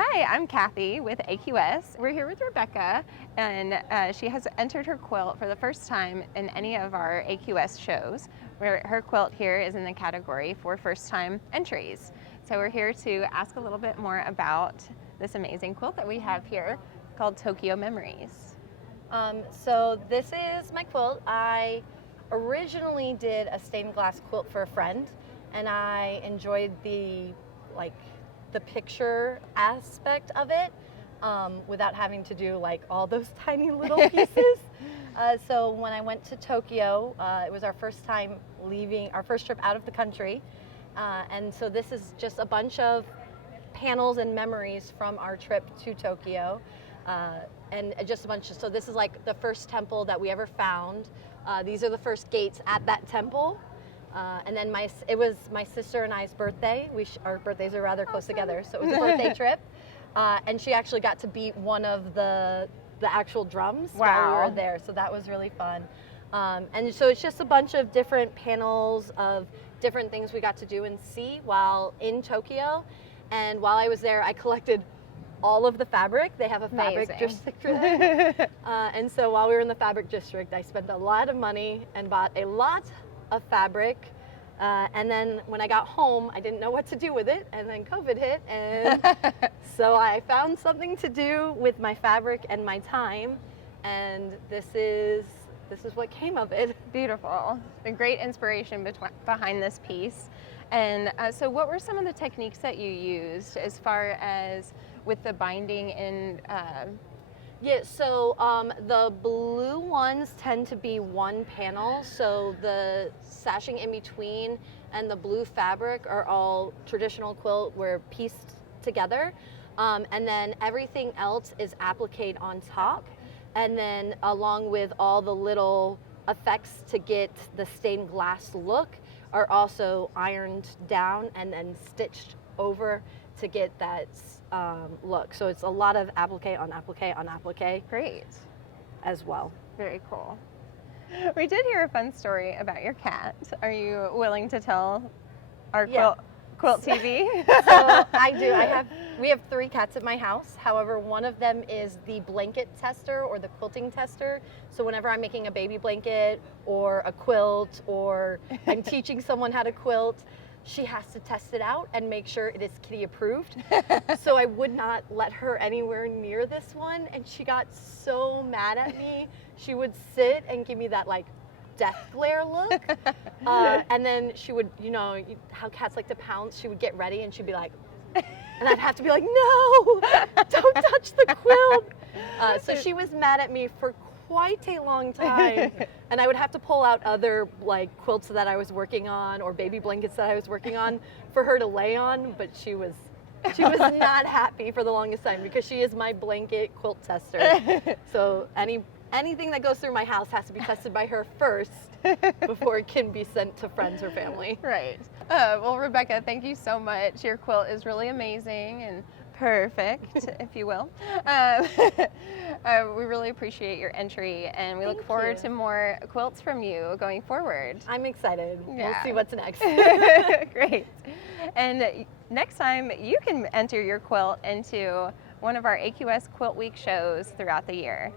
Hi, I'm Kathy with AQS. We're here with Rebecca, and she has entered her quilt for the first time in any of our AQS shows, where her quilt here is in the category for first-time entries. So we're here to ask a little bit more about this amazing quilt that we have here called Tokyo Memories. So this is my quilt. I originally did a stained glass quilt for a friend, and I enjoyed the picture aspect of it without having to do like all those tiny little pieces. So when I went to Tokyo, it was our first time leaving, our first trip out of the country. And so this is just a bunch of panels and memories from our trip to Tokyo. And just a bunch of, so this is like the first temple that we ever found. These are the first gates at that temple. And then it was my sister and I's birthday. Our birthdays are rather close together, so it was a birthday trip. And she actually got to beat one of the actual drums while we were there, so that was really fun. And so it's just a bunch of different panels of different things we got to do and see while in Tokyo. And while I was there, I collected all of the fabric. They have a fabric district for them. And so while we were in the fabric district, I spent a lot of money and bought a lot of fabric. And then when I got home, I didn't know what to do with it, and then COVID hit, and so I found something to do with my fabric and my time, and this is what came of it. Beautiful. A great inspiration behind this piece. And so what were some of the techniques that you used as far as with the binding and Yeah, so the blue ones tend to be one panel, so the sashing in between and the blue fabric are all traditional quilt were pieced together, and then everything else is appliqued on top, and then along with all the little effects to get the stained glass look are also ironed down and then stitched over to get that look. So it's a lot of applique on applique on applique. Great. As well. Very cool. We did hear a fun story about your cat. Are you willing to tell our Quilt TV? So I do. We have 3 cats at my house. However, one of them is the blanket tester or the quilting tester. So whenever I'm making a baby blanket or a quilt or I'm teaching someone how to quilt, she has to test it out and make sure it is kitty approved. So I would not let her anywhere near this one, and she got so mad at me. She would sit and give me that like death glare look, and then she would, you know how cats like to pounce, she would get ready and she'd be like, and I'd have to be like, no, don't touch the quilt. So she was mad at me for quite a long time, and I would have to pull out other like quilts that I was working on or baby blankets that I was working on for her to lay on, but she was not happy for the longest time because she is my blanket quilt tester. So anything that goes through my house has to be tested by her first before it can be sent to friends or family. Right. Well, Rebecca, thank you so much. Your quilt is really amazing and perfect, if you will. We really appreciate your entry, and we look forward to more quilts from you going forward. I'm excited. Yeah. We'll see what's next. Great. And next time, you can enter your quilt into one of our AQS Quilt Week shows throughout the year.